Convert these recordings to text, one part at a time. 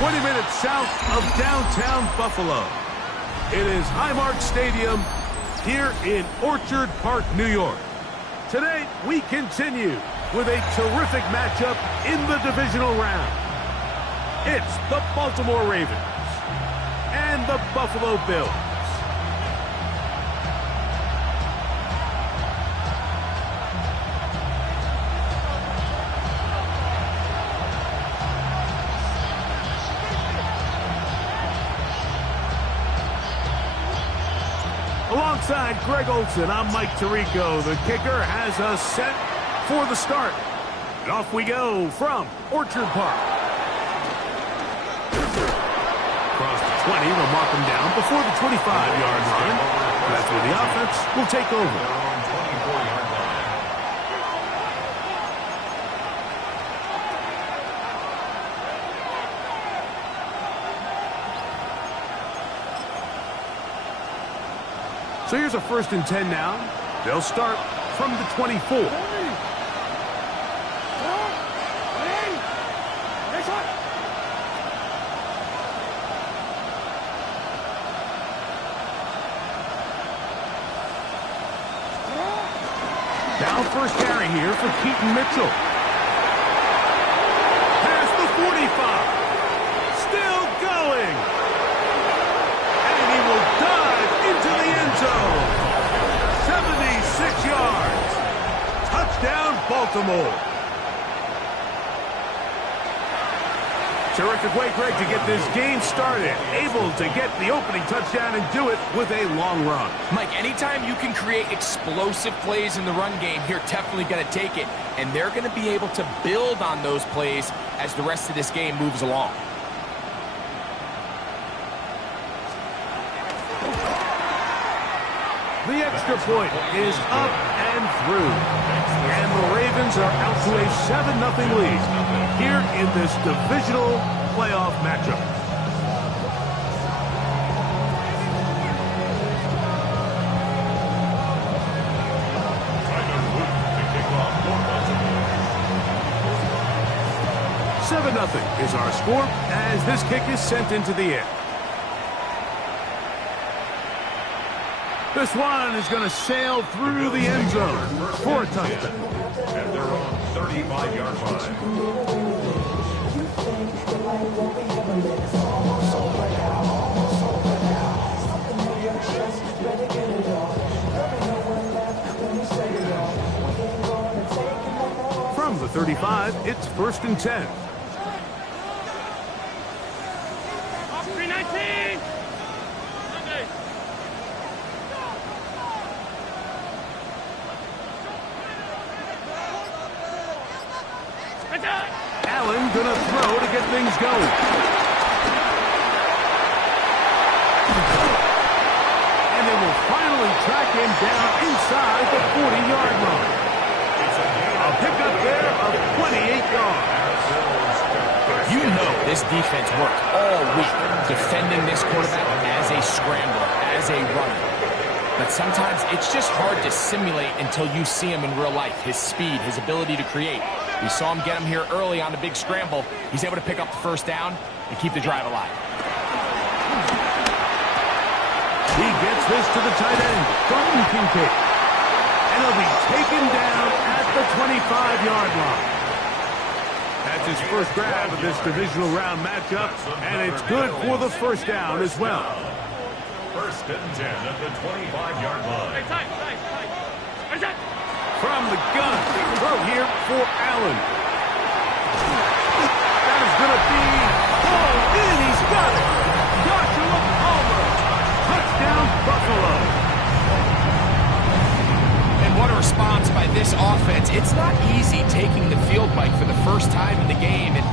20 minutes south of downtown Buffalo. It is Highmark Stadium here in Orchard Park, New York. Today, we continue with a terrific matchup in the divisional round. It's the Baltimore Ravens and the Buffalo Bills. Alongside Greg Olson, I'm Mike Tirico. The kicker has us set for the start. And off we go from Orchard Park. Across the 20, they'll mark him down before the 25-yard line. That's where the offense will take over. So here's a 1st and 10 now. They'll start from the 24. Down first carry here for Keaton Mitchell. Past the 45. Still going. And he will dive into the end zone. 76 yards. Touchdown, Baltimore. Terrific way, Greg, to get this game started. Able to get the opening touchdown and do it with a long run. Mike, anytime you can create explosive plays in the run game, you're definitely going to take it. And they're going to be able to build on those plays as the rest of this game moves along. The extra point is up and through. And the Ravens are out to a 7-0 lead here in this divisional playoff matchup. Seven 0 is our score as this kick is sent into the air. This one is going to sail through the end zone for a touchdown. At their own 35-yard line. From the 35, it's 1st and 10. Allen gonna throw to get things going. And they will finally track him down inside the 40-yard line. A pickup there of 28 yards. You know this defense worked all week defending this quarterback as a scrambler, as a runner. But sometimes it's just hard to simulate until you see him in real life. His speed, his ability to create. We saw him get him here early on the big scramble. He's able to pick up the 1st down and keep the drive alive. He gets this to the tight end, Dalton Kincaid. And he'll be taken down at the 25-yard line. That's his first grab of this divisional round matchup, and it's good for the 1st down as well. 1st and 10 at the 25-yard line. From the gun, throw here for Allen. That is going to be hauled in. He's got it. Joshua Palmer. Touchdown, Buffalo. And what a response by this offense. It's not easy taking the field, Mike, for the first time in the game, and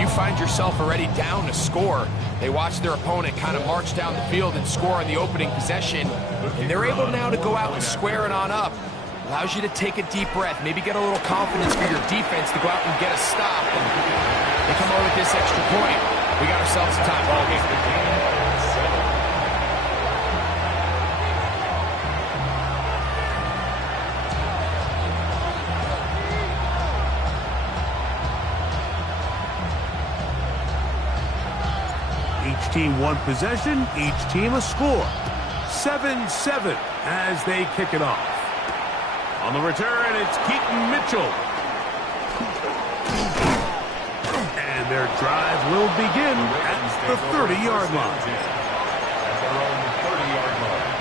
you find yourself already down a score. They watch their opponent kind of march down the field and score on the opening possession, and they're able now to go out and square it on up. Allows you to take a deep breath, maybe get a little confidence for your defense to go out and get a stop. And they come over with this extra point. We got ourselves a tie ball game. Each team one possession, each team a score. 7-7 as they kick it off. On the return, it's Keaton Mitchell. And their drive will begin at the 30-yard line. At their own 30-yard line.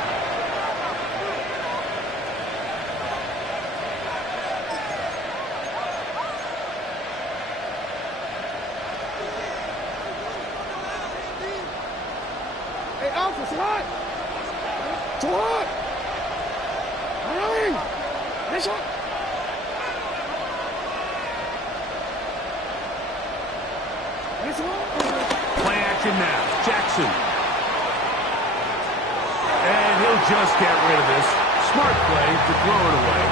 Hey, Alpha, slide! Slide! Hurry! Nice shot! Nice shot! Play action now. Jackson. And he'll just get rid of this. Smart play to throw it away.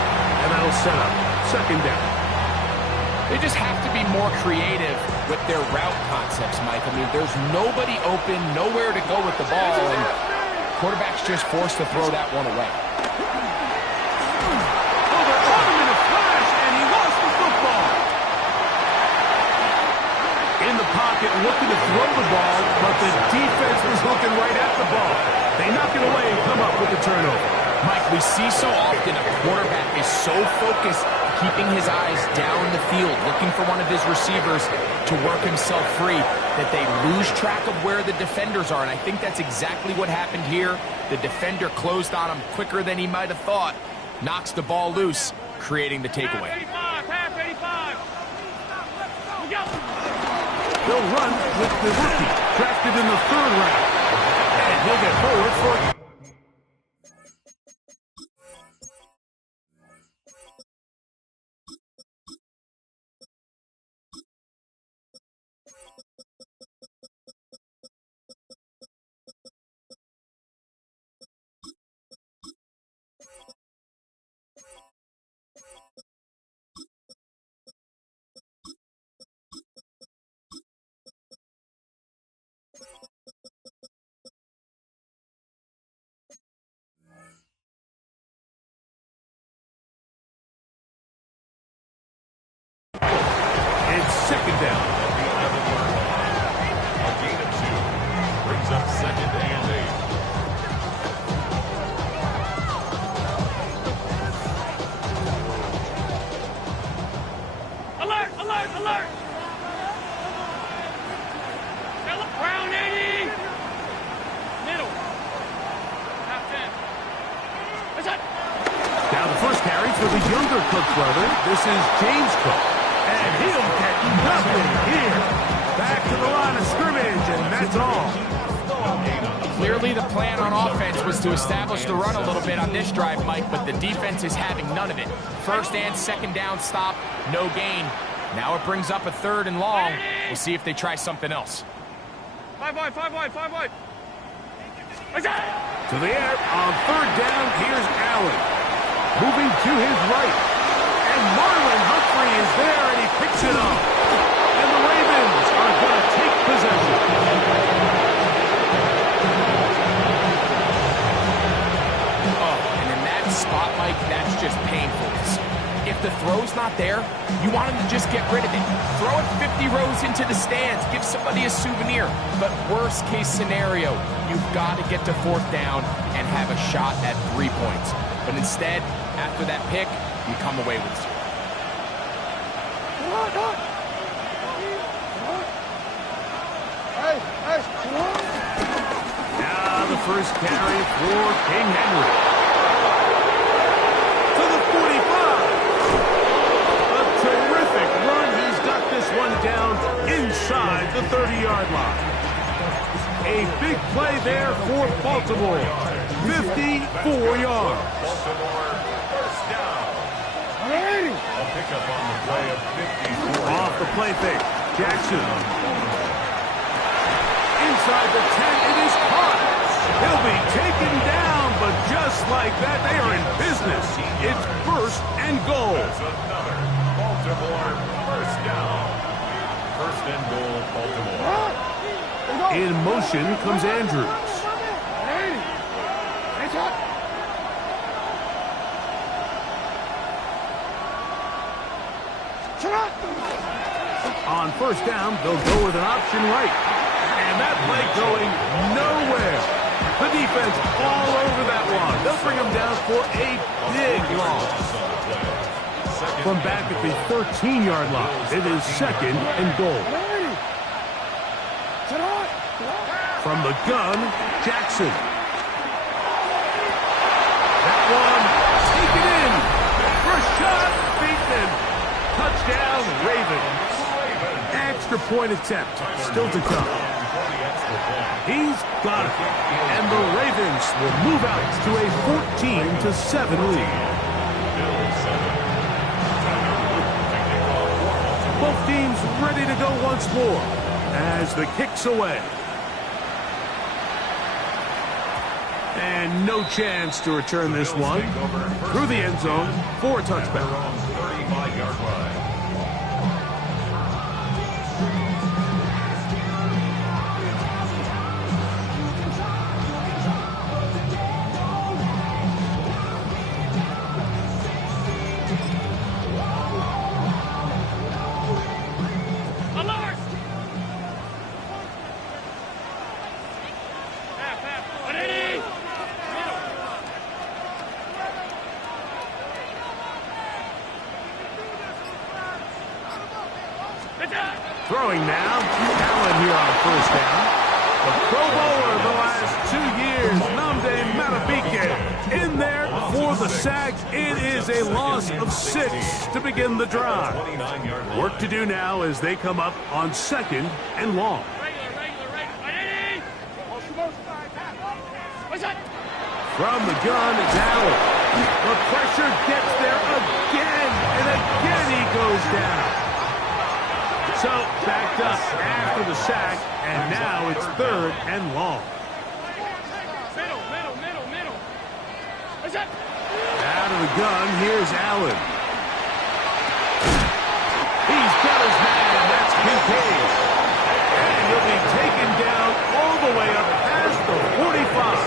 And that'll set up second down. They just have to be more creative with their route concepts, Mike. I mean, there's nobody open, nowhere to go with the ball, and quarterback's just forced to throw that one away. Oh, they're on him in a flash, and he lost the football. In the pocket, looking to throw the ball, but the defense was looking right at the ball. They knock it away and come up with the turnover. Mike, we see so often a quarterback is so focused, keeping his eyes down the field, looking for one of his receivers to work himself free, that they lose track of where the defenders are, and I think that's exactly what happened here. The defender closed on him quicker than he might have thought, knocks the ball loose, creating the takeaway. They'll run with the rookie, drafted in the 3rd round. And he'll get forward for... It's second down. A gain of 2 brings up 2nd and 8. Alert! Alert! Alert! Round 80! Middle. Half 10. What's that? Now the first carry for the younger Cook brother. This is James Cook. And he'll get nothing here. Back to the line of scrimmage, and that's all. Clearly the plan on offense was to establish the run a little bit on this drive, Mike, but the defense is having none of it. First and second down stop, no gain. Now it brings up a 3rd and long. We'll see if they try something else. 5 wide, 5 wide, 5 wide. To the air on 3rd down, here's Allen. Moving to his right. And Marlon Humphrey is there, and he picks it up. And the Ravens are going to take possession. Oh, and in that spot, Mike, that's just painful. If the throw's not there, you want him to just get rid of it. Throw it 50 rows into the stands. Give somebody a souvenir. But worst case scenario, you've got to get to 4th down and have a shot at 3 points. But instead, after that pick, you come away with 0. Now the first carry for King Henry. To the 45. A terrific run. He's got this one down inside the 30-yard line. A big play there for Baltimore. 54 yards. Baltimore, first down. A pickup on the play of 54. Off the play fake. Jackson. Inside the 10, it is caught. He'll be taken down, but just like that, they are in business. It's 1st and goal. That's another Baltimore first down. 1st and goal, Baltimore. In motion comes Andrews. On first down, they'll go with an option right. And that play going nowhere. The defense all over that one. They'll bring them down for a big loss. From back at the 13-yard line, it is 2nd and goal. From the gun, Jackson. That one, taken in. Rashad Bateman. Touchdown, Ravens. Extra point attempt, still to come. He's got it. And the Ravens will move out to a 14-7 lead. Both teams ready to go once more as the kick's away. And no chance to return this one. Through the end zone for a touchback. 35-yard line. Throwing now, Allen here on first down. The Pro Bowler the last 2 years, Nnamdi Madubuike, in there for the sack. It is a loss of 6 to begin the drive. Work to do now as they come up on 2nd and long. From the gun, it's Allen. The pressure gets there again, and again he goes down. So, backed up after the sack, and now it's 3rd and long. Middle. Out of the gun, here's Allen. He's got his man, that's Kincaid. And he'll be taken down all the way up past the 45.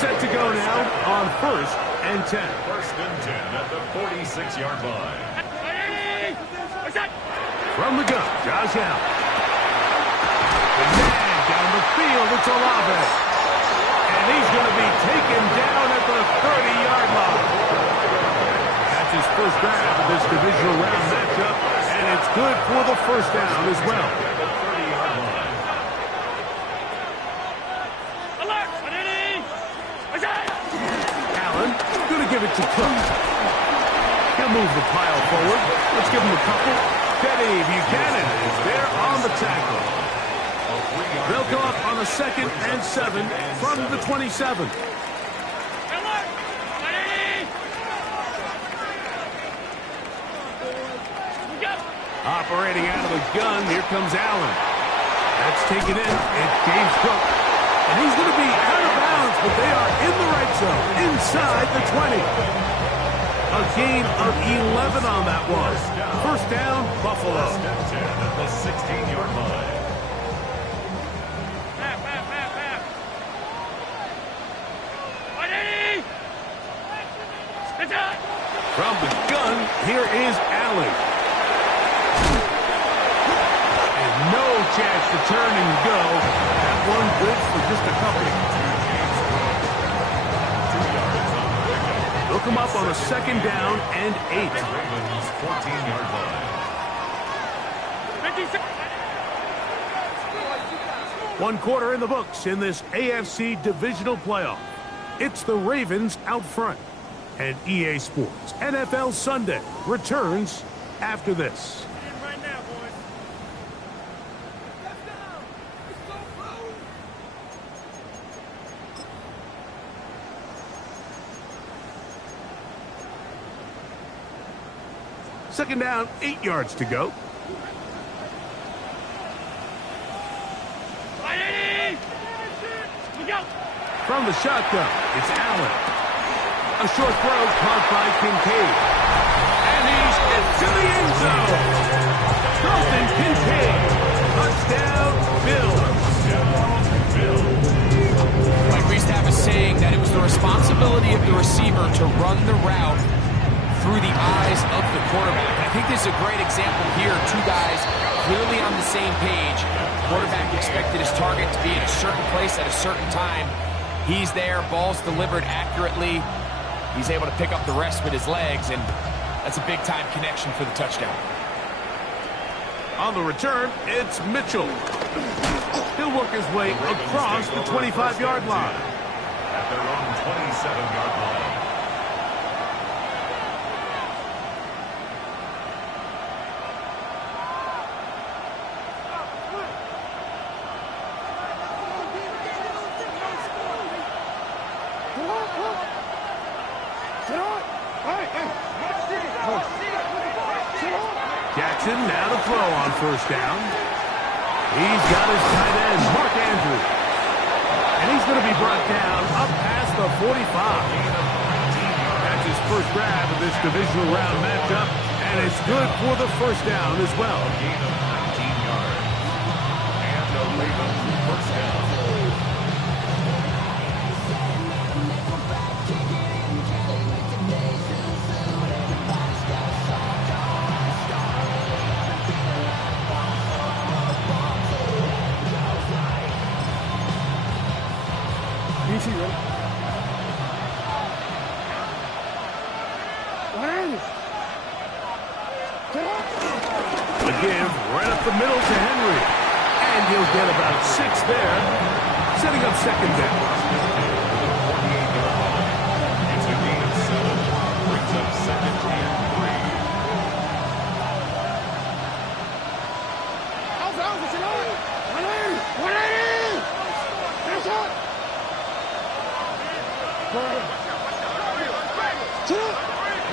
Set to go now on 1st and 10. 1st and 10 at the 46-yard line. From the gun, Josh Allen. The man down the field, it's Olave. And he's going to be taken down at the 30-yard line. That's his first grab of this divisional round matchup, and it's good for the first down as well. Allen, going to give it to Cook. He'll move the pile forward. Let's give him a couple. Teddy Buchanan is there on the tackle. They'll go up on a 2nd and 7 from the 27. Operating out of the gun, here comes Allen. That's taken in. It's James Cook. And he's going to be out of bounds, but they are in the right zone, inside the 20. A gain of 11 on that one. First down, Buffalo. 1st and 10 at the 16-yard line. From the gun, here is Allen. And no chance to turn and go. That one good for just a couple. They'll come up on a 2nd down and 8. Ravens 14-yard line. 1 quarter in the books in this AFC divisional playoff. It's the Ravens out front. And EA Sports NFL Sunday returns after this. Second down, 8 yards to go. From the shotgun, it's Allen. A short throw caught by Kincaid. And he's into the end zone. Dalton Kincaid. Touchdown, Bill. Like we used to have a saying that it was the responsibility of the receiver to run the route through the eyes of the quarterback. I think this is a great example clearly on the same page. Quarterback expected his target to be in a certain place at a certain time. He's there, ball's delivered accurately. He's able to pick up the rest with his legs, and that's a big-time connection for the touchdown. On the return, it's Mitchell. He'll work his way across the 25-yard line. At their own 27-yard line. Jackson now to throw on first down. He's got his tight end, Mark Andrews. And he's going to be brought down up past the 45. That's his first grab of this divisional round matchup, and it's good for the first down as well. Gain of 19 yards. And a Ravens first down. A give right up the middle to Henry. And he'll get about 6 there, setting up second down. It's a gain of 7. Brings up second and 3.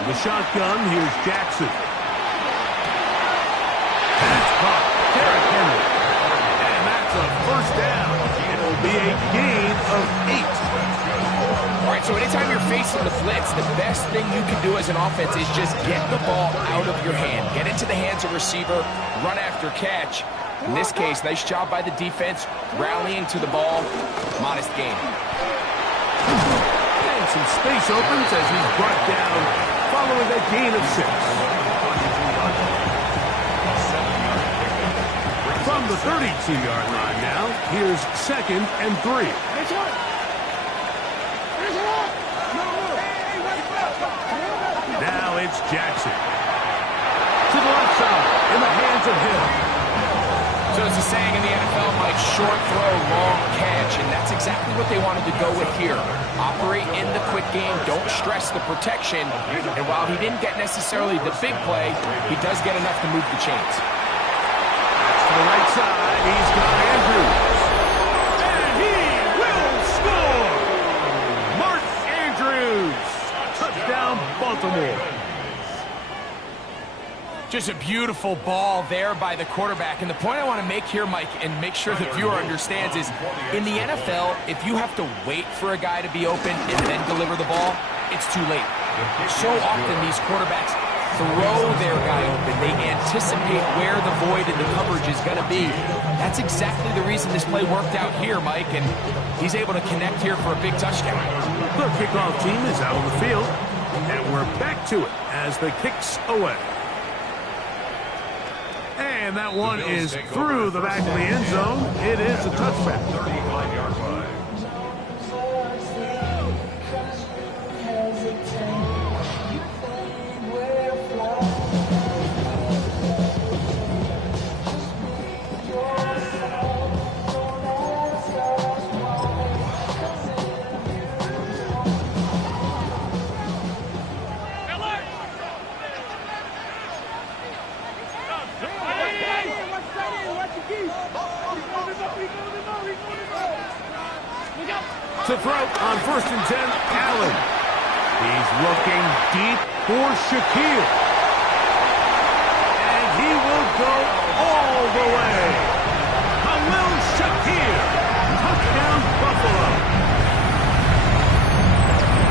The shotgun, here's Jackson. That's caught. Derrick Henry. And that's a first down. It will be a gain of 8. All right, so anytime you're facing the blitz, the best thing you can do as an offense is just get the ball out of your hand. Get into the hands of receiver, run after catch. In this case, nice job by the defense, rallying to the ball. Modest gain. And some space opens as he's brought down following a gain of 6. From the 32-yard line now, here's second and 3. Now it's Jackson. To the left side, in the hands of Hill. So it's a saying in the NFL, Mike, short throw, long catch, and that's exactly what they wanted to go with here. Operate in the quick game, don't stress the protection, and while he didn't get necessarily the big play, he does get enough to move the chains. To the right side, he's got Andrews. And he will score! Mark Andrews! Touchdown, Baltimore. Just a beautiful ball there by the quarterback. And the point I want to make here, Mike, and make sure the viewer understands is, in the NFL, if you have to wait for a guy to be open and then deliver the ball, it's too late. So often these quarterbacks throw their guy open. They anticipate where the void in the coverage is going to be. That's exactly the reason this play worked out here, Mike, and he's able to connect here for a big touchdown. The kickoff team is out on the field, and we're back to it as the kick's away. And that one is through the back of the end zone. It is a touchback. 35-yard line. To throw on first and 10, Allen. He's looking deep for Shaquille. And he will go all the way. Khalil Shakir. Touchdown, Buffalo.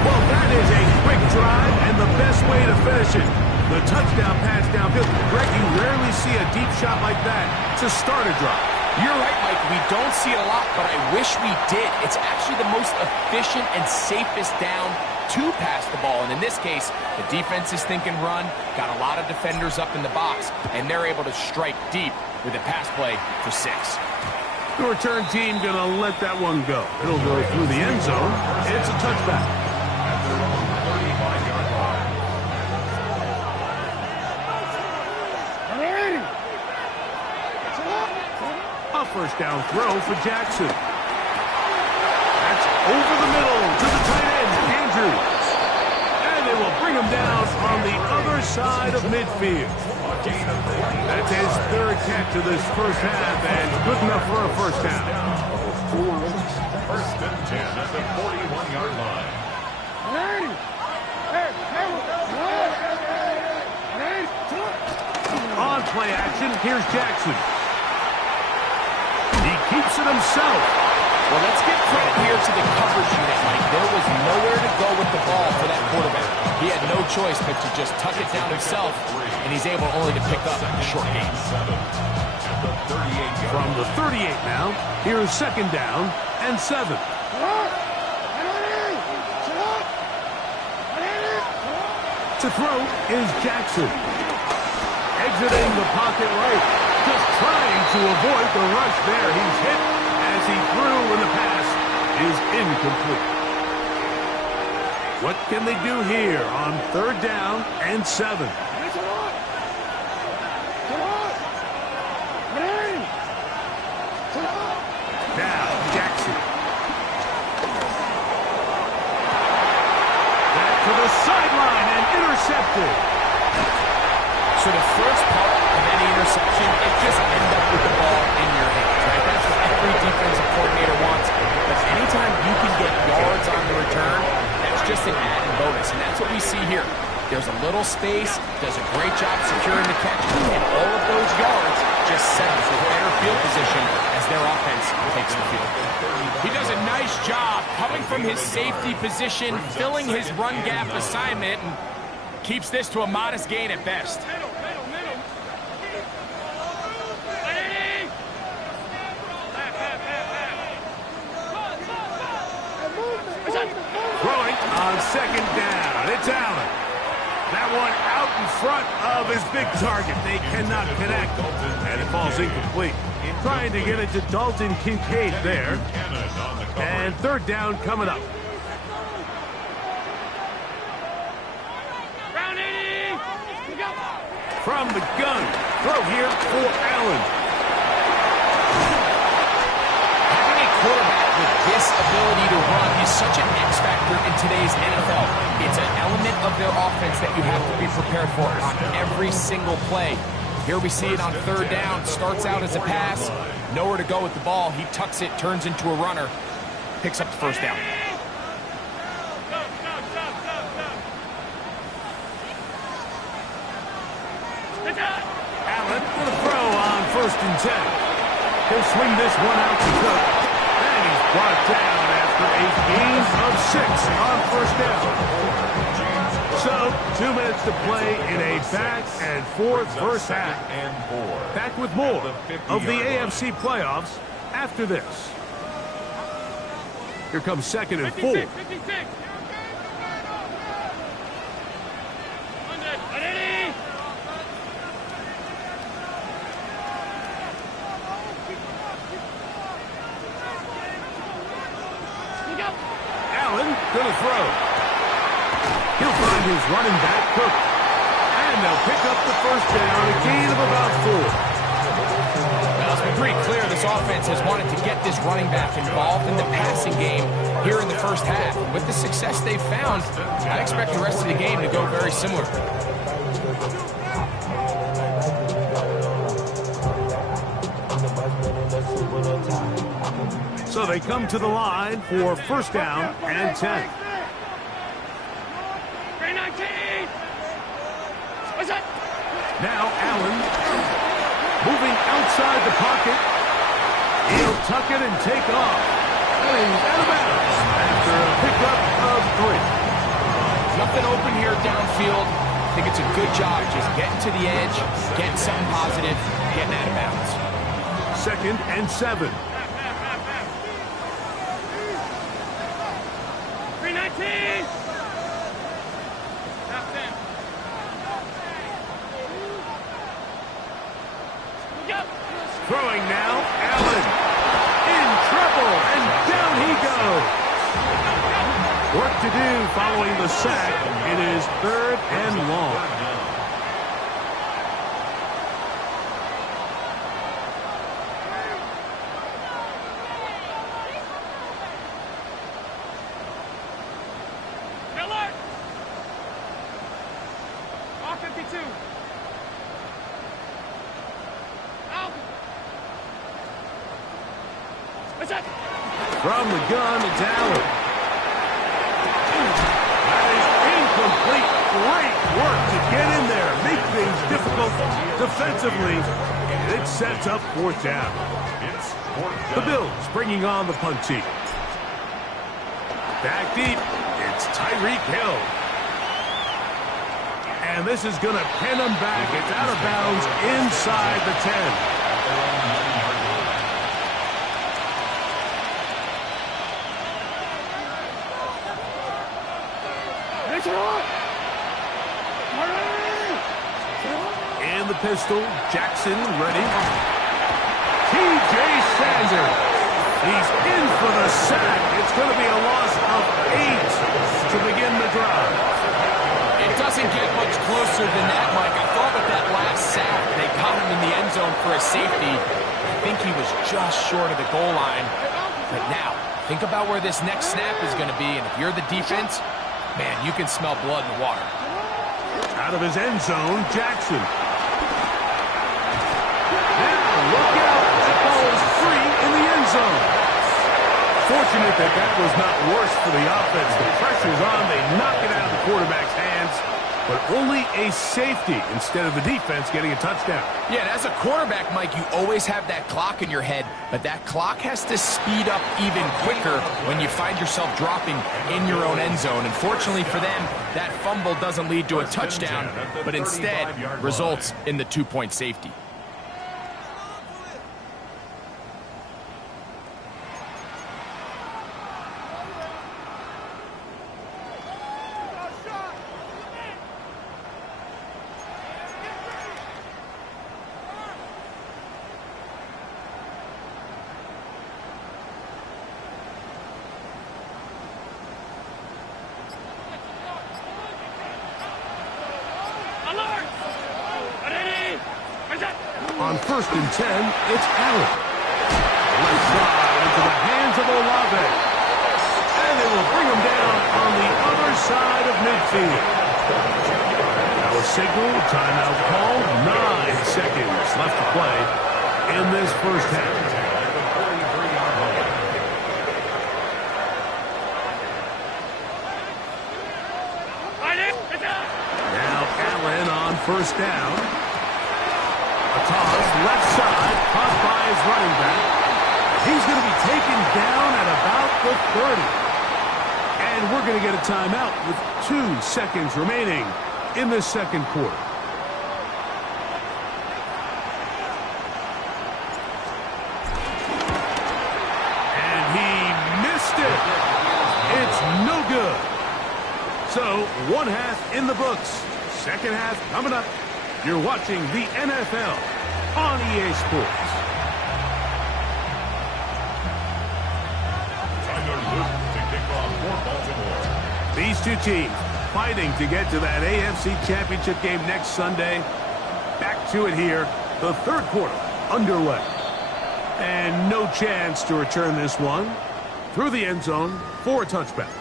Well, that is a quick drive and the best way to finish it. The touchdown pass downfield. Greg, you rarely see a deep shot like that to start a drive. You're right, Mike. We don't see it a lot, but I wish we did. It's actually the most efficient and safest down to pass the ball. And in this case, the defense is thinking run, got a lot of defenders up in the box, and they're able to strike deep with a pass play for 6. The return team going to let that one go. It'll go through the end zone. It's a touchback. At their own 35-yard line. A first down throw for Jackson. That's over the middle to the tight end, Andrews. And they will bring him down on the other side of midfield. That's his 3rd catch of this first half, and good enough for a first down. First and 10 at the 41-yard line. On play action, here's Jackson. He keeps it himself. Well, let's give credit here to the coverage unit, Mike. There was nowhere to go with the ball for that quarterback. He had no choice but to just tuck it down himself, and he's able only to pick up a short gain. From the 38 now, here's 2nd down and 7. To throw is Jackson. Exiting the pocket right. Just trying to avoid the rush there. He's hit as he threw, and the pass is incomplete. What can they do here on 3rd down and 7? Now, Jackson. Back to the sideline and intercepted. So the first part of any interception, it just ends up with the ball in your hands, right? That's what every defensive coordinator wants. But anytime you can get yards on the return, that's just an added bonus. And that's what we see here. There's a little space, does a great job securing the catch, and all of those yards just set up for better field position as their offense takes the field. He does a nice job coming from his safety position, filling his run gap assignment, and keeps this to a modest gain at best. Throwing on 2nd down. It's Allen. That one out in front of his big target. They cannot connect. And it falls incomplete. Trying to get it to Dalton Kincaid there. And 3rd down coming up. Round 80. From the gun. Throw here for Allen. Having a quarterback with this ability to run is such an X factor in today's NFL. It's an element of their offense that you have to be prepared for on every single play. Here we see it on 3rd down. Starts out as a pass. Nowhere to go with the ball. He tucks it, turns into a runner. Picks up the first down. Allen with a throw on 1st and 10. He'll swing this one out to Cook. And he's brought down after a gain of 6 on 1st down. So, 2 minutes to play in a back-and-forth first half. Back with more of the AFC playoffs after this. Here comes 2nd and 4. 56. Allen gonna throw. He'll find his running back, Cook. And they'll pick up the first down, a gain of about 4. Well, it's been pretty clear this offense has wanted to get this running back involved in the passing game here in the first half. With the success they've found, I expect the rest of the game to go very similar. So they come to the line for 1st down and 10. 319. What's that? Now Allen moving outside the pocket. He'll tuck it and take off. And he's out of bounds after a pickup of 3. Nothing open here downfield. I think it's a good job just getting to the edge, getting something positive, getting out of bounds. 2nd and 7. 319. Throwing now, Allen. In trouble, and down he goes. Work to do following the sack. It is 3rd and long. Miller! R52. Out. What's that? From the gun, it's Allen. That is incomplete. Great work to get in there, make things difficult defensively. And it sets up 4th down. It's 4th down. The Bills bringing on the punt team. Back deep, it's Tyreek Hill. And this is going to pin him back. It's out of bounds inside the 10. In the pistol, Jackson ready. T.J. Sanders. He's in for the sack. It's going to be a loss of 8 to begin the drive. It doesn't get much closer than that, Mike. I thought with that last sack, they got him in the end zone for a safety. I think he was just short of the goal line. But now, think about where this next snap is going to be, and if you're the defense, man, you can smell blood in the water. Out of his end zone, Jackson. Now, look out. That ball is free in the end zone. Fortunate that that was not worse for the offense. The pressure's on. They knock it out of the quarterback's hands, but only a safety instead of the defense getting a touchdown. Yeah, and as a quarterback, Mike, you always have that clock in your head, but that clock has to speed up even quicker when you find yourself dropping in your own end zone. And fortunately for them, that fumble doesn't lead to a touchdown, but instead results in the 2-point safety. On 1st and 10, it's Allen. Left side into the hands of Olave. And they will bring him down on the other side of midfield. Now a signal, timeout called. 9 seconds left to play in this first half. Now Allen on 1st down. A toss, left side, caught by his running back. He's going to be taken down at about the 30. And we're going to get a timeout with 2 seconds remaining in the second quarter. And he missed it. It's no good. So, 1 half in the books. Second half coming up. You're watching the NFL on EA Sports. Tyler Luke to kick off for Baltimore. These two teams fighting to get to that AFC Championship game next Sunday. Back to it here, the 3rd quarter underway. And no chance to return this one through the end zone for a touchback.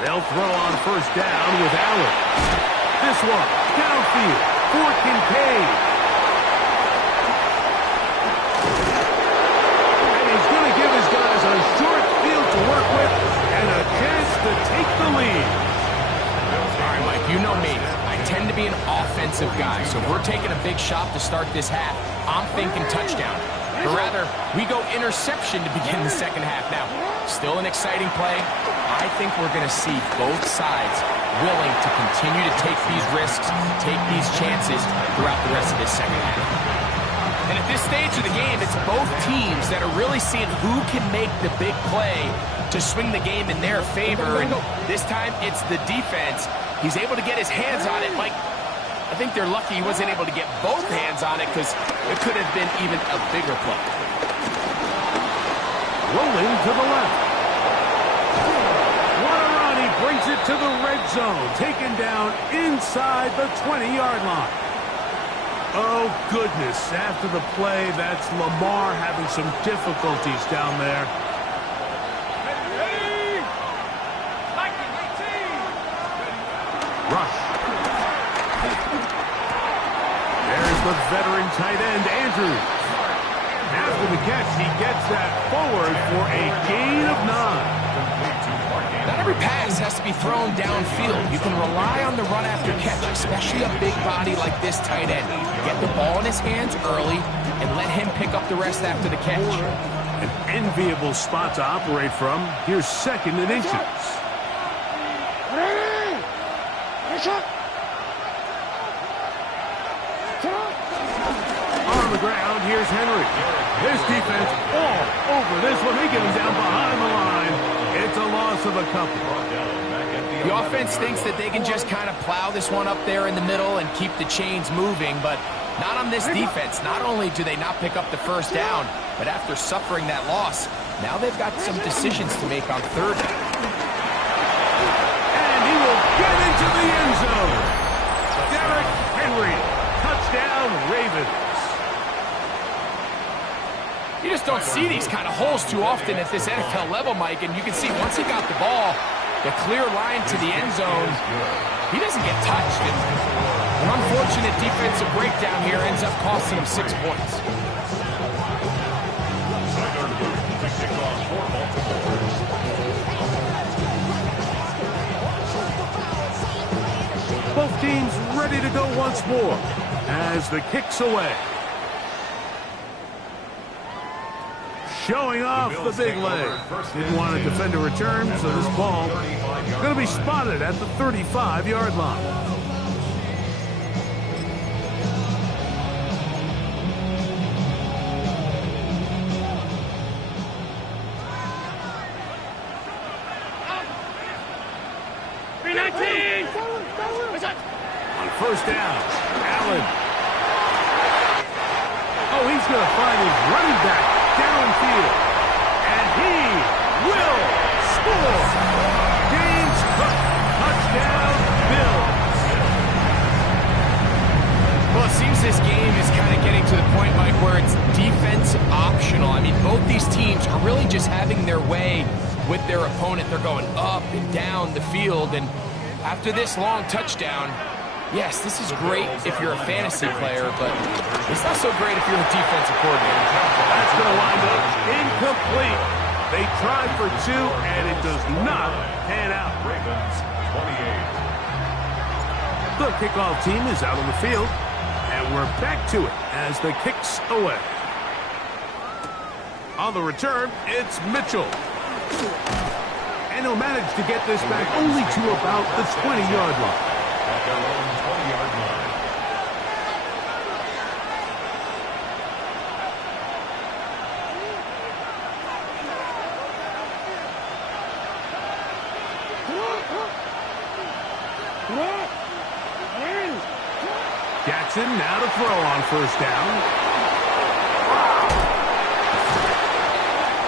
They'll throw on 1st down with Allen. This one, downfield for Kincaid. And he's going to give his guys a short field to work with and a chance to take the lead. All right, Mike, you know me. I to be an offensive guy, so if we're taking a big shot to start this half, I'm thinking touchdown. Or rather, we go interception to begin the second half. Now, still an exciting play. I think we're going to see both sides willing to continue to take these risks, take these chances throughout the rest of this second half. And at this stage of the game, it's both teams that are really seeing who can make the big play to swing the game in their favor. And this time, it's the defense. He's able to get his hands on it. Mike, I think they're lucky he wasn't able to get both hands on it because it could have been even a bigger play. Rolling to the left. Guarani brings it to the red zone. Taken down inside the 20-yard line. Oh, goodness. After the play, that's Lamar having some difficulties down there. Rush. There's the veteran tight end, Andrews. After the catch, he gets that forward for a gain of 9. Not every pass has to be thrown downfield. You can rely on the run after catch, especially a big body like this tight end. Get the ball in his hands early and let him pick up the rest after the catch. An enviable spot to operate from. Here's 2nd and inches. On the ground, here's Henry. His defense all over this one. They get him down behind the line. It's a loss of a couple. The offense thinks that they can just kind of plow this one up there in the middle and keep the chains moving, but not on this defense. Not only do they not pick up the first down, but after suffering that loss, now they've got some decisions to make on 3rd down. And he will get into the end zone. Derrick Henry, touchdown Ravens. You just don't see these kind of holes too often at this NFL level, Mike, and you can see once he got the ball, the clear line to the end zone, he doesn't get touched. And an unfortunate defensive breakdown here ends up costing him 6 points. Both teams ready to go once more as the kick's away. Showing off the big leg. Didn't want to defend a return, so this ball going to be spotted at the 35-yard line. On 1st down, Allen. Oh, he's going to find his running back downfield, and he will score. James Cook, touchdown, Bills. Well, it seems this game is kind of getting to the point, Mike, where it's defense optional. I mean, both these teams are really just having their way with their opponent. They're going up and down the field, and after this long touchdown, yes, this is great if you're a fantasy player, but it's not so great if you're a defensive coordinator. That's going to wind up incomplete. They tried for 2, and it does not pan out. Ravens, 28. The kickoff team is out on the field, and we're back to it as the kick's away. On the return, it's Mitchell. And he'll manage to get this back only to about the 20-yard line. At their own 20-yard line. Jackson now to throw on 1st down.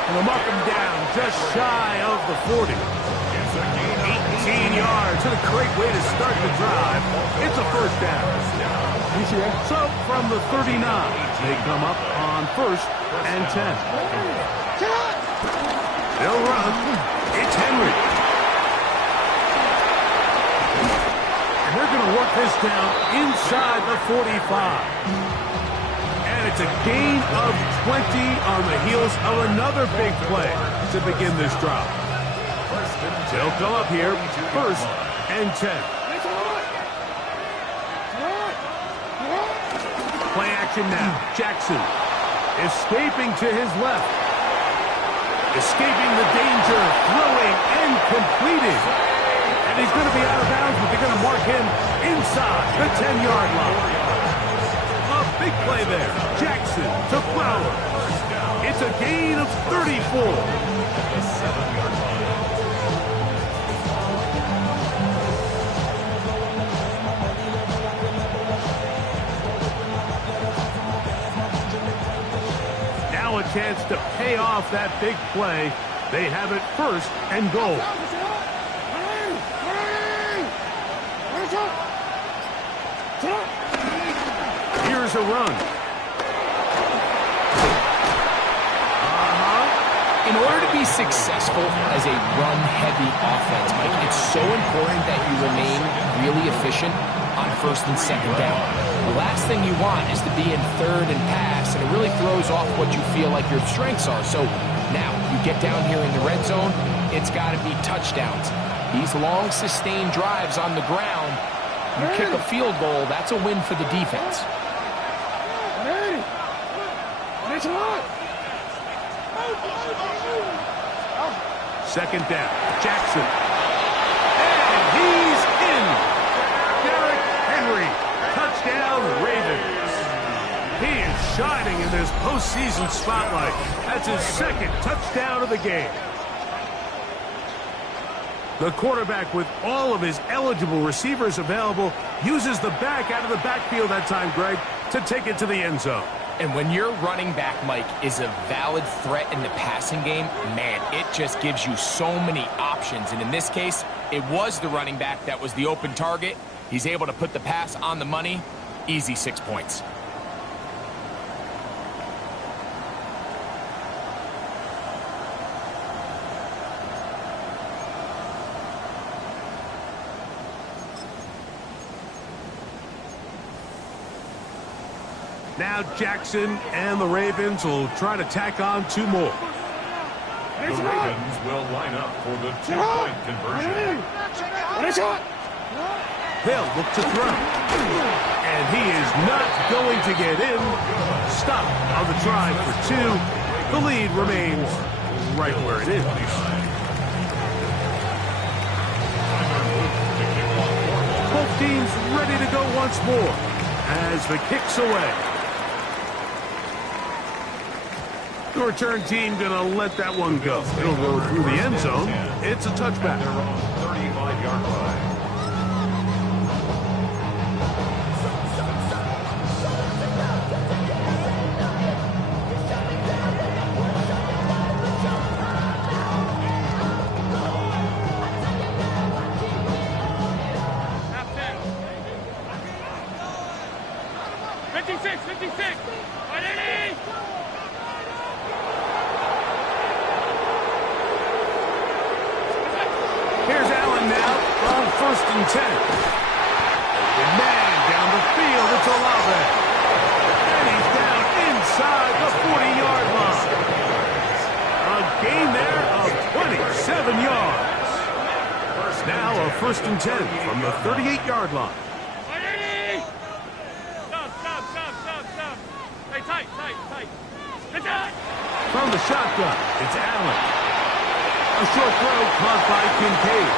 And they'll mark him down just shy of the 40. 18 yards. And a great way to start the drive. It's a 1st down. So from the 39, they come up on 1st and 10. They'll run. It's Henry. And they're going to work this down inside the 45. And it's a gain of 20 on the heels of another big play to begin this drive. They'll come up here 1st and 10. Play action now. Jackson escaping to his left. Escaping the danger, throwing and completing. And he's going to be out of bounds, but they're going to mark him inside the 10-yard line. A big play there. Jackson to Flowers. It's a gain of 34. Now a chance to pay off that big play. They have it first and goal. Here's a run. In order to be successful as a run-heavy offense, Mike, it's so important that you remain really efficient on first and second down. The last thing you want is to be in third and pass, and it really throws off what you feel like your strengths are. So now you get down here in the red zone, it's got to be touchdowns. These long, sustained drives on the ground, you kick a field goal, that's a win for the defense. Second down, Jackson. And he's in. Derrick Henry, touchdown Ravens. He is shining in this postseason spotlight. That's his second touchdown of the game. The quarterback, with all of his eligible receivers available, uses the back out of the backfield that time, Greg, to take it to the end zone. And when your running back, Mike, is a valid threat in the passing game, man, it just gives you so many options. And in this case, it was the running back that was the open target. He's able to put the pass on the money. Easy 6 points. Now Jackson and the Ravens will try to tack on two more. The Ravens will line up for the two-point conversion. They'll look to throw. And he is not going to get in. Stop on the drive for two. The lead remains right where it is. Both teams ready to go once more as the kick's away. The return team going to let that one go. It'll go through the end zone. It's a touchback. They're on 35-yard line. Here's Allen now on 1st and 10. Open man down the field. It's Olave. And he's down inside the 40-yard line. A gain there of 27 yards. Now a 1st and 10 from the 38-yard line. Stop. Hey, tight. Good job. From the shotgun, it's Allen. A short throw caught by Kincaid.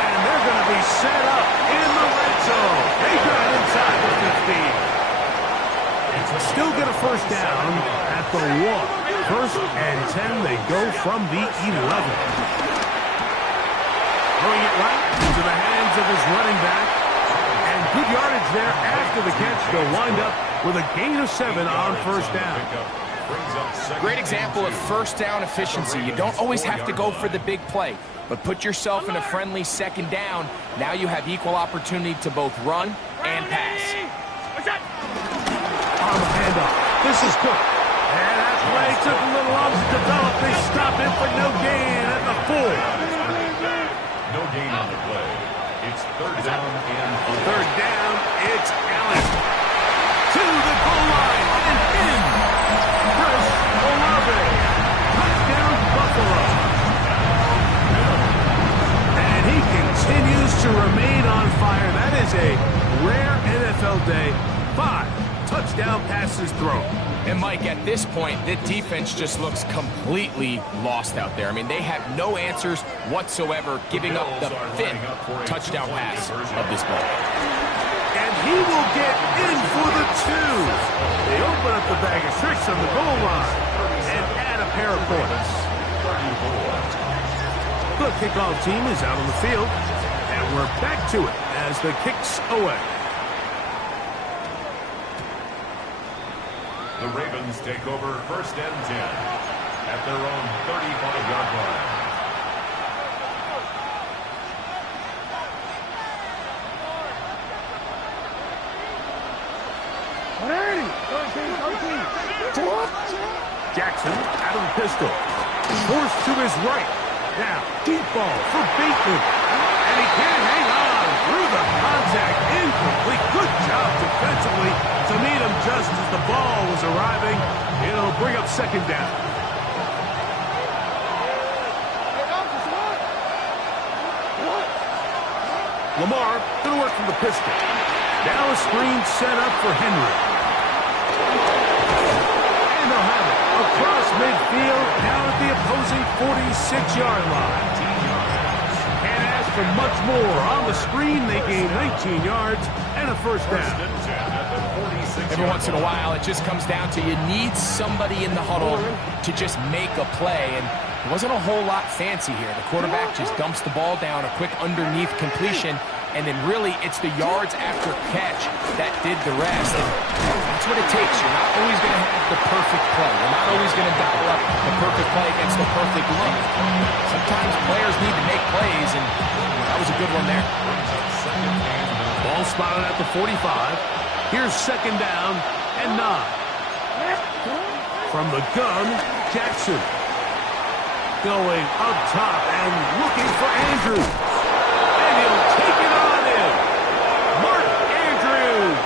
And they're going to be set up in the red zone. They got it inside the 15. Still get a first down at the 1. 1st and 10, they go from the 11. Throwing it right into the hands of his running back. And good yardage there after the catch. They'll wind up with a gain of 7 on first down. Great example of first down efficiency. You don't always have to go for the big play, but put yourself in a friendly second down. Now you have equal opportunity to both run and pass. On the handoff. This is Cook. And that play took a little long to develop. They stop it for no gain at the 4. No gain on the play. It's third down and 4. Third down, it's Allen. To the goal line and in. Chris Olave. Touchdown, Buffalo. And he continues to remain on fire. That is a rare NFL day. 5 touchdown pass is thrown. And Mike, at this point, the defense just looks completely lost out there. I mean, they have no answers whatsoever, giving up the 5th touchdown pass of this ball. And he will get in for the 2. They open up the bag of tricks on the goal line and add a pair of points. The kickoff team is out on the field, and we're back to it as the kick's away. The Ravens take over 1st and 10 at their own 35-yard line. Jackson out of the pistol. Forced to his right. Now, deep ball for Bateman. And he can't hang on through the contact. Incomplete. Good job defensively to meet him just as the ball was arriving. It'll bring up 2nd down. Lamar going to work from the pistol. Now a screen set up for Henry. And they'll have it across midfield, down at the opposing 46-yard line. Can't ask for much more. On the screen, they gain 19 yards and a 1st down. Every once in a while, it just comes down to you need somebody in the huddle to just make a play. And it wasn't a whole lot fancy here. The quarterback just dumps the ball down, a quick underneath completion, and then really it's the yards after catch that did the rest. And that's what it takes. You're not always going to have the perfect play. You're not always going to dial up the perfect play against the perfect look. Sometimes players need to make plays, and that was a good one there. Ball spotted at the 45. Here's 2nd down and 9. From the gun, Jackson. Going up top and looking for Andrews. And he'll take it on in. Mark Andrews.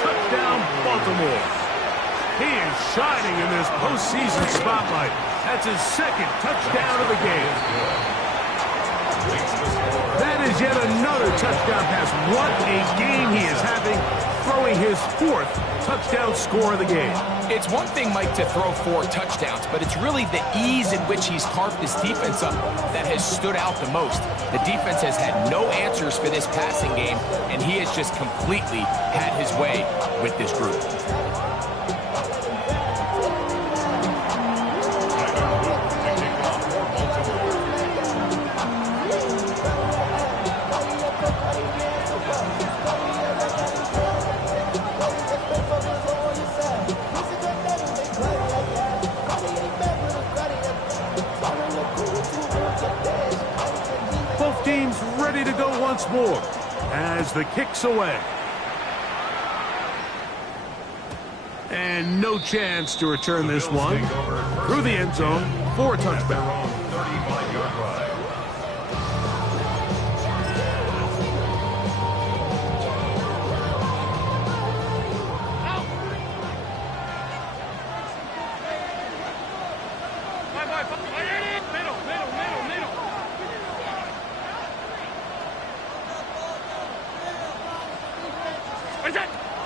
Touchdown, Baltimore. He is shining in this postseason spotlight. That's his 2nd touchdown of the game. That is yet another touchdown pass. What a game he is having, throwing his 4th touchdown score of the game. It's one thing, Mike, to throw 4 touchdowns, but it's really the ease in which he's carved this defense up that has stood out the most. The defense has had no answers for this passing game, and he has just completely had his way with this group. Teams ready to go once more as the kick's away. And no chance to return this one through the end zone for a touchdown. 35-yard line.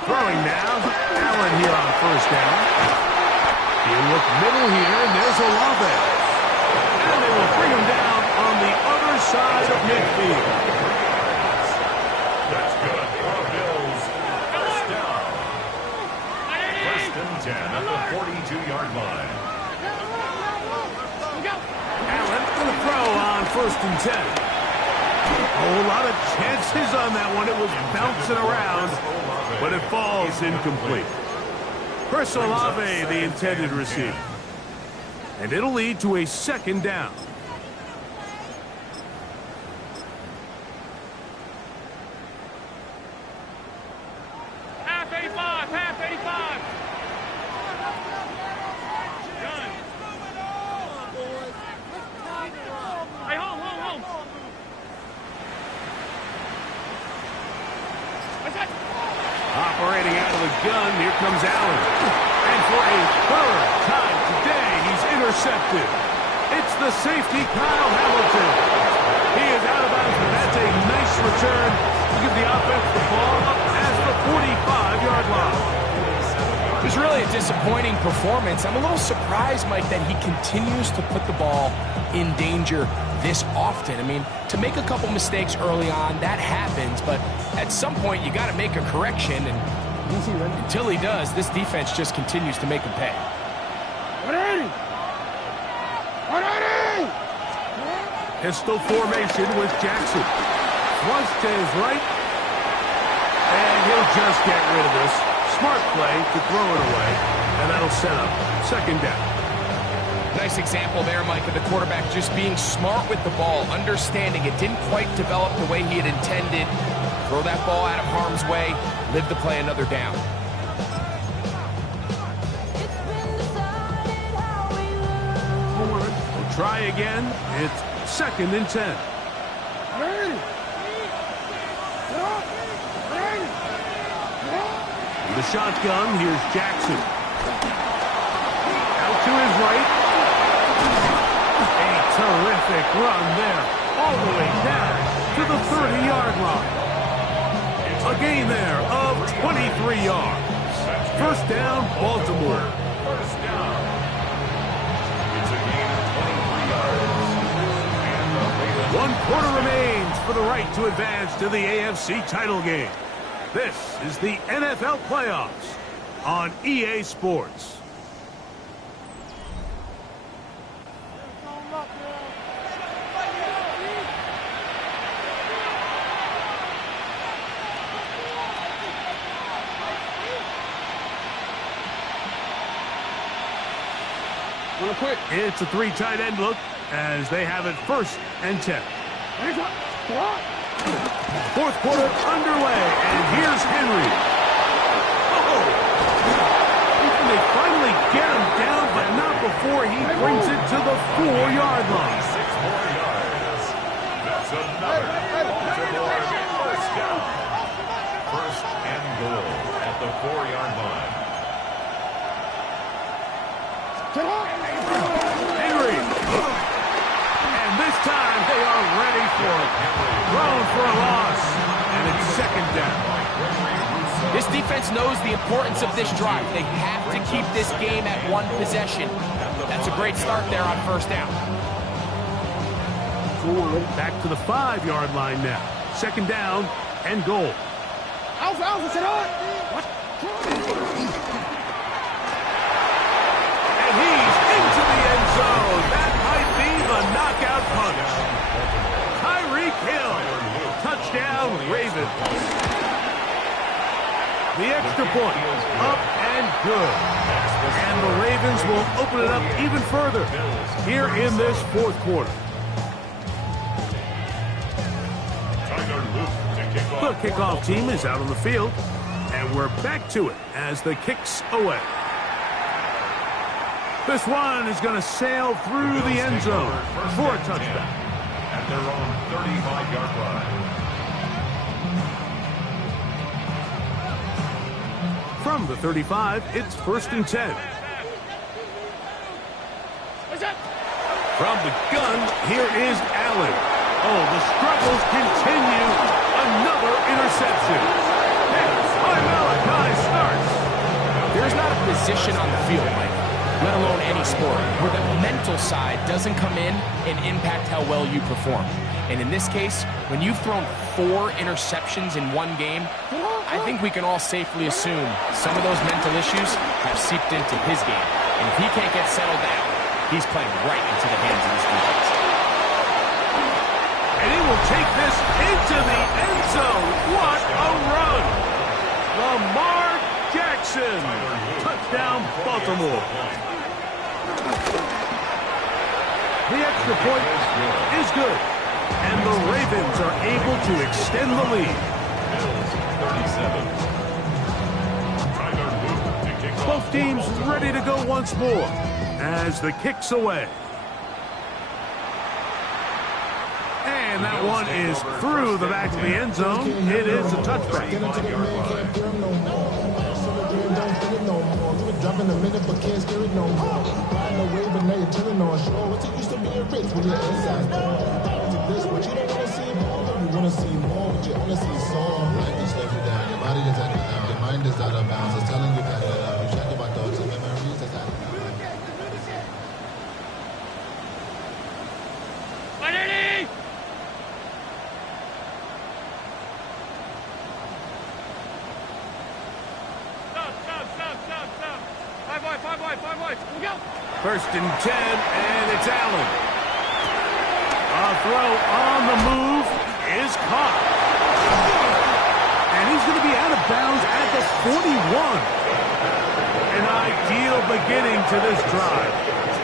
Throwing now, Allen here on 1st down. He'll look middle here, and there's Olave. And they will bring him down on the other side of midfield. That's good for the Bills. 1st down. 1st and 10 at the 42-yard line. Allen going to throw on 1st and 10. A whole lot of chances on that one. It was bouncing around, but it falls incomplete. Chris Olave, the intended receiver. And it'll lead to a 2nd down. Half 85, half 85. Hey, home. Operating out of the gun, here comes Allen. And for a 3rd time today, he's intercepted. It's the safety, Kyle Hamilton. He is out of bounds, but that's a nice return to give the offense the ball up as the 45-yard line. disappointing performance. I'm a little surprised, Mike, that he continues to put the ball in danger this often. I mean, to make a couple mistakes early on, that happens, but at some point you got to make a correction, and until he does, this defense just continues to make him pay. Pistol formation with Jackson. Thrust to his right, and he'll just get rid of this. Smart play to throw it away, and that'll set up second down. Nice example there, Mike, of the quarterback just being smart with the ball, understanding it didn't quite develop the way he had intended. Throw that ball out of harm's way, live to play another down. We'll try again. It's second and 10. The shotgun, here's Jackson. Out to his right. A terrific run there, all the way down to the 30-yard line. A gain there of 23 yards. First down, Baltimore. First down. It's a gain of 23 yards. And the Ravens. 1 quarter remains for the right to advance to the AFC title game. This is the NFL playoffs on EA Sports. It's a 3 tight end look as they have it first and 10. Fourth quarter underway, and here's Henry. Oh! They finally get him down, but not before he brings it to the 4-yard line. 6 more yards. That's another Baltimore first down. First and goal at the 4-yard line. Henry. And this time they are ready for it. Thrown for a loss, and it's second down. This defense knows the importance of this drive. They have to keep this game at 1 possession. That's a great start there on first down. Back to the 5-yard line now. Second down and goal. And he's into the end zone. That might be the knockout punch. Tyreek Hill. Touchdown, Ravens. The extra point, up and good. And the Ravens will open it up even further here in this fourth quarter. The kickoff team is out on the field, and we're back to it as the kick's away. This one is going to sail through the end zone for a touchdown. At their own 35-yard line. From the 35, it's first and 10. From the gun, here is Allen. Oh, the struggles continue. Another interception. And Malachi starts. There's not a position on the field, Mike, let alone any sport, where the mental side doesn't come in and impact how well you perform. And in this case, when you've thrown 4 interceptions in one game, I think we can all safely assume some of those mental issues have seeped into his game. And if he can't get settled down, he's playing right into the hands of his defense. And he will take this into the end zone. What a run! Lamar Jackson. Touchdown, Baltimore. The extra point is good. And the Ravens are able to extend the lead. Both teams ready to go once more as the kick's away. And that one is through the back of the end zone. It is a touchback. Dropping a minute, but can't scare it no more. Riding away, but now you're telling on shore. What's it used to be a race when you're inside? This, but you don't want to see more. You want to see more, but you only see some. Life is slow you down. Your body is acting out. Your mind is out of bounds. It's telling you back it up. You check your thoughts. First and 10, and it's Allen. A throw on the move is caught. And he's going to be out of bounds at the 41. An ideal beginning to this drive.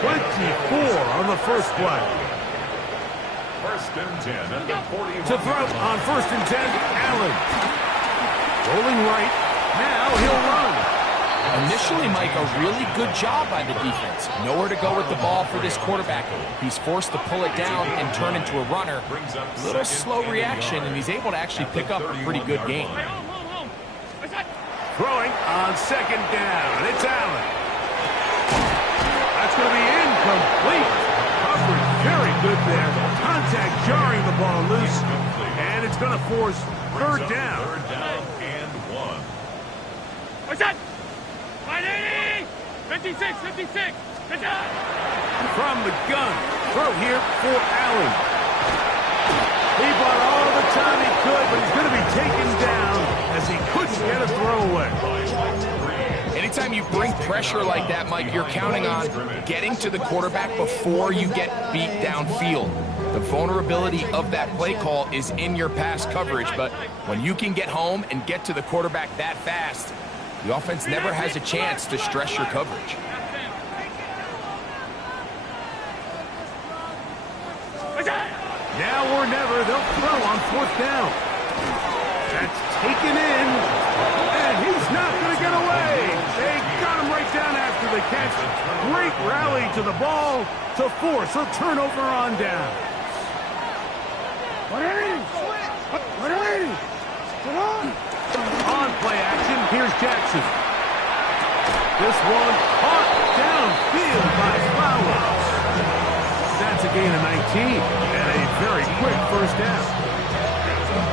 24 on the first play. First and 10 at the 41. To throw on first and 10, Allen. Rolling right. Now he'll run. Initially, Mike, a really good job by the defense. Nowhere to go with the ball for this quarterback. He's forced to pull it down and turn into a runner. A little slow reaction, and he's able to actually pick up a pretty good game. Throwing on second down. It's Allen. That's going to be incomplete. Coverage very good there. Contact jarring the ball loose. And it's going to force third down. Third down and 1. What's that? 56, 56. Good job. From the gun. Throw here for Allen. He bought all the time he could, but he's going to be taken down as he couldn't get a throw away. Anytime you bring pressure like that, Mike, you're counting on getting to the quarterback before you get beat downfield. The vulnerability of that play call is in your pass coverage, but when you can get home and get to the quarterback that fast, the offense never has a chance to stress your coverage. Now or never, they'll throw on fourth down. That's taken in, and he's not going to get away. They got him right down after the catch. Great rally to the ball to force a turnover on down. On play action, here's Jackson. This one caught downfield by Flowers. That's a gain of 19 and a very quick first down.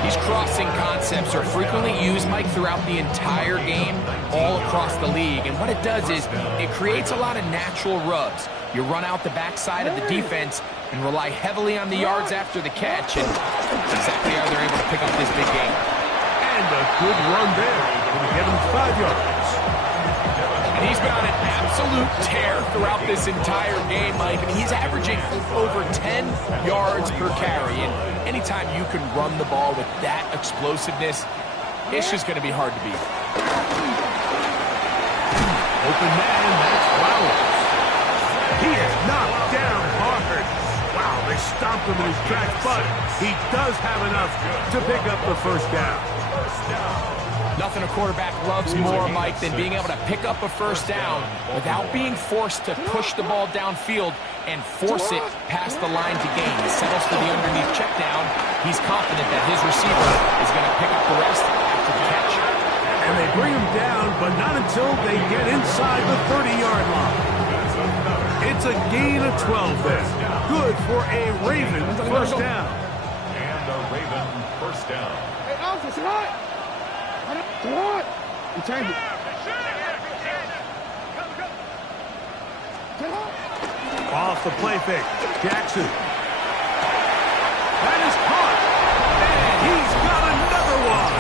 These crossing concepts are frequently used, Mike, throughout the entire game, all across the league. And what it does is it creates a lot of natural rubs. You run out the backside of the defense and rely heavily on the yards after the catch, and that's exactly how they're able to pick up this big game. And a good run there. Going to give him 5 yards. And he's been on an absolute tear throughout this entire game, Mike. I mean, he's averaging over 10 yards per carry. And anytime you can run the ball with that explosiveness, it's just going to be hard to beat. Open man, that's Flowers. He is knocked down hard. Wow, they stomped him in his tracks, but he does have enough to pick up the first down. Nothing a quarterback loves more, Mike, than being able to pick up a first down without being forced to push the ball downfield and force it past the line to gain. He settles for the underneath check down. He's confident that his receiver is going to pick up the rest after the catch. And they bring him down, but not until they get inside the 30-yard line. It's a gain of 12 there. Good for a Raven first down. And a Raven first down. Hey, officer, what? What? You change it. Off the play fake. Jackson. That is caught. And he's got another one.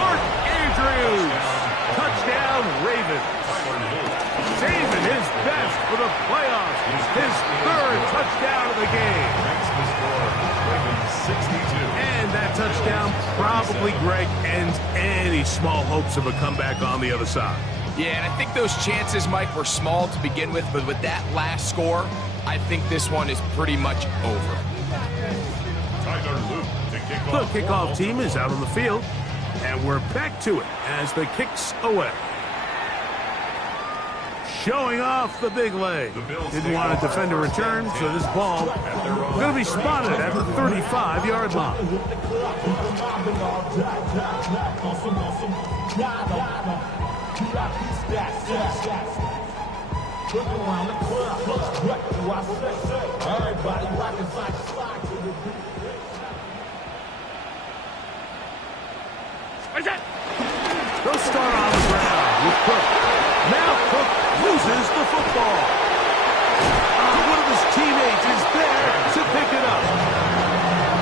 Mark Andrews. Touchdown, Ravens. Saving his best for the playoffs. His third touchdown of the game. Makes the score Ravens 62. And that touchdown probably, Greg, ends any small hopes of a comeback on the other side. Yeah, and I think those chances, Mike, were small to begin with, but with that last score, I think this one is pretty much over. Tyler Luke to kick The off. kickoff team is out on the field, and we're back to it as the kicks away. Showing off the big leg. Didn't want to defend a return, so this ball going to be spotted at the 35-yard line. What's that? They'll start on the ground with Cook. Now Cook loses the football. One of his teammates is there to pick it up.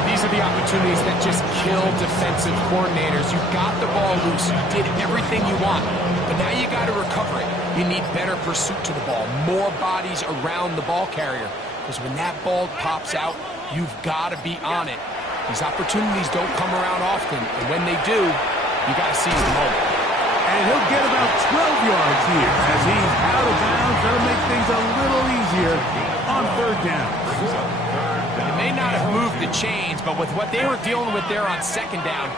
These are the opportunities opportunities that just kill defensive coordinators. You got the ball loose. You did everything you want. But now you got to recover it. You need better pursuit to the ball, more bodies around the ball carrier. Because when that ball pops out, you've got to be on it. These opportunities don't come around often. And when they do, you got to seize the moment. And he'll get about 12 yards here as he's out of bounds. That'll make things a little easier on third down. It may not have moved the chains, but with what they were dealing with there on second down,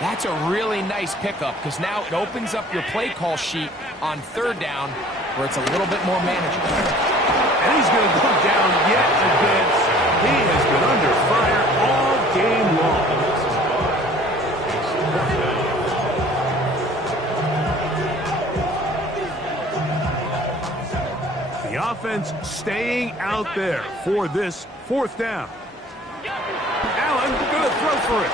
that's a really nice pickup because now it opens up your play call sheet on third down where it's a little bit more manageable. And he's going to go down yet again. He has been under fire all game long. The offense staying out there for this fourth down. Allen going to throw for it.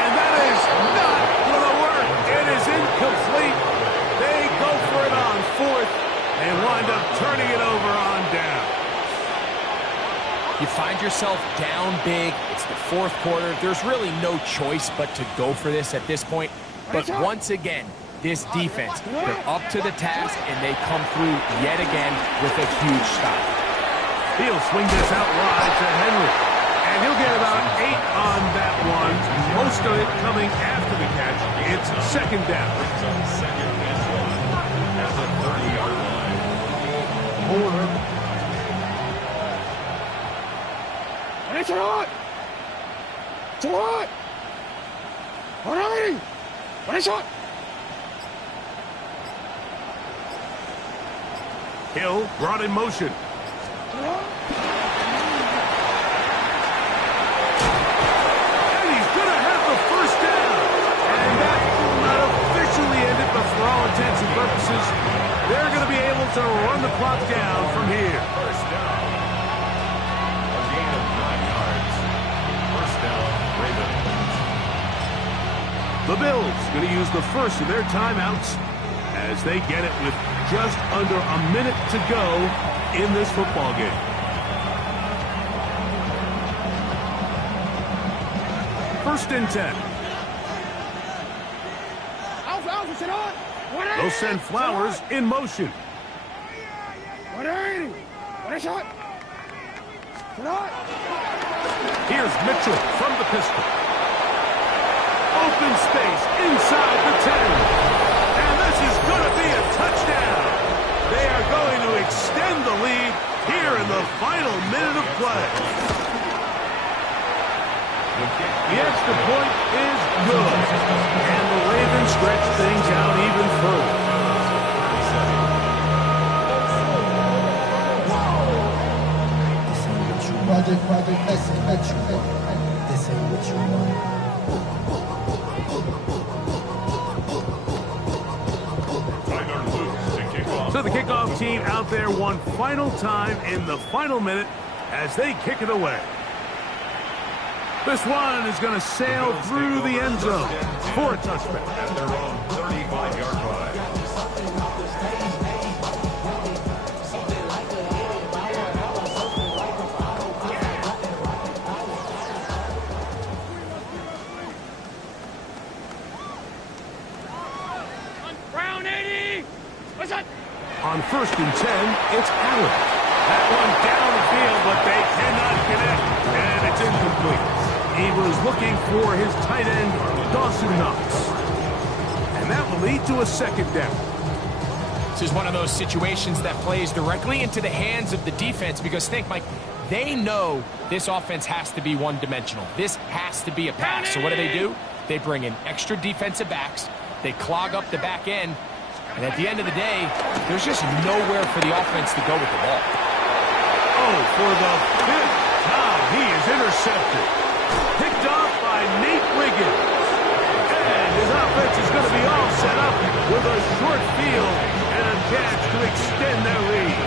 And that is not going to work. It is incomplete. They go for it on fourth and wind up turning it over on down. You find yourself down big. It's the fourth quarter. There's really no choice but to go for this at this point. But once again, this defense, they're up to the task, and they come through yet again with a huge stop. He'll swing this out wide to Henry. And he'll get about 8 on that one. Most of it coming after the catch. It's second down. Second and 1 at the 30-yard line. It's a lot! It's a lot! All right! What is it? Hill brought in motion. And he's going to have the first down. And that will not officially end it, but for all intents and purposes, they're going to be able to run the clock down from here. First down. A gain of 9 yards. First down, Ravens. The Bills going to use the first of their timeouts as they get it with just under a minute to go in this football game. First and 10. Alpha, sit on! They'll send Flowers in motion. 180! What is it? Sit on! Here's Mitchell from the pistol. Open space inside the 10. And this is going to be a touchdown. They are going to extend the lead here in the final minute of play. The extra point is good. And the Ravens stretch things out even further. Project, this ain't what you want. This ain't what you want. So the kickoff team out there one final time in the final minute as they kick it away. This one is going to sail through the end zone for a touchback. At their own 35-yard line. Brown 80! What's that? On first and 10, it's Allen. That one down the field, but they cannot connect, and it's incomplete. He was looking for his tight end, Dawson Knox. And that will lead to a second down. This is one of those situations that plays directly into the hands of the defense because think, Mike, they know this offense has to be one-dimensional. This has to be a pass. So what do? They bring in extra defensive backs. They clog up the back end. And at the end of the day, there's just nowhere for the offense to go with the ball. Oh, for the fifth time, he is intercepted. Picked off by Nate Wiggins. And his offense is going to be all set up with a short field and a chance to extend their lead.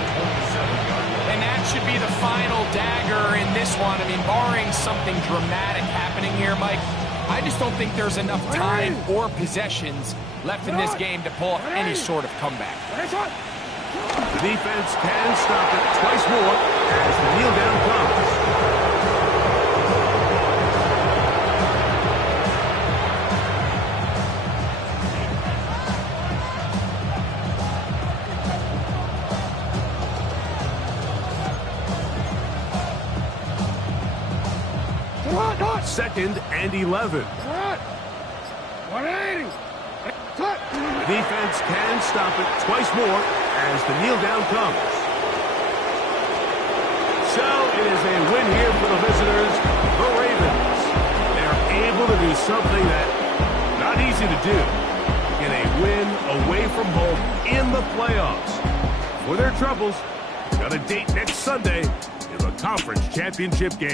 And that should be the final dagger in this one. I mean, barring something dramatic happening here, Mike, I just don't think there's enough time or possessions left in this game to pull off any sort of comeback. The defense can stop it twice more as the kneel down comes. 2nd and 11. What? 180. Cut. The defense can stop it twice more as the kneel down comes. So it is a win here for the visitors, the Ravens. They're able to do something that not easy to do. Get a win away from home in the playoffs. For their troubles, got a date next Sunday in the conference championship game.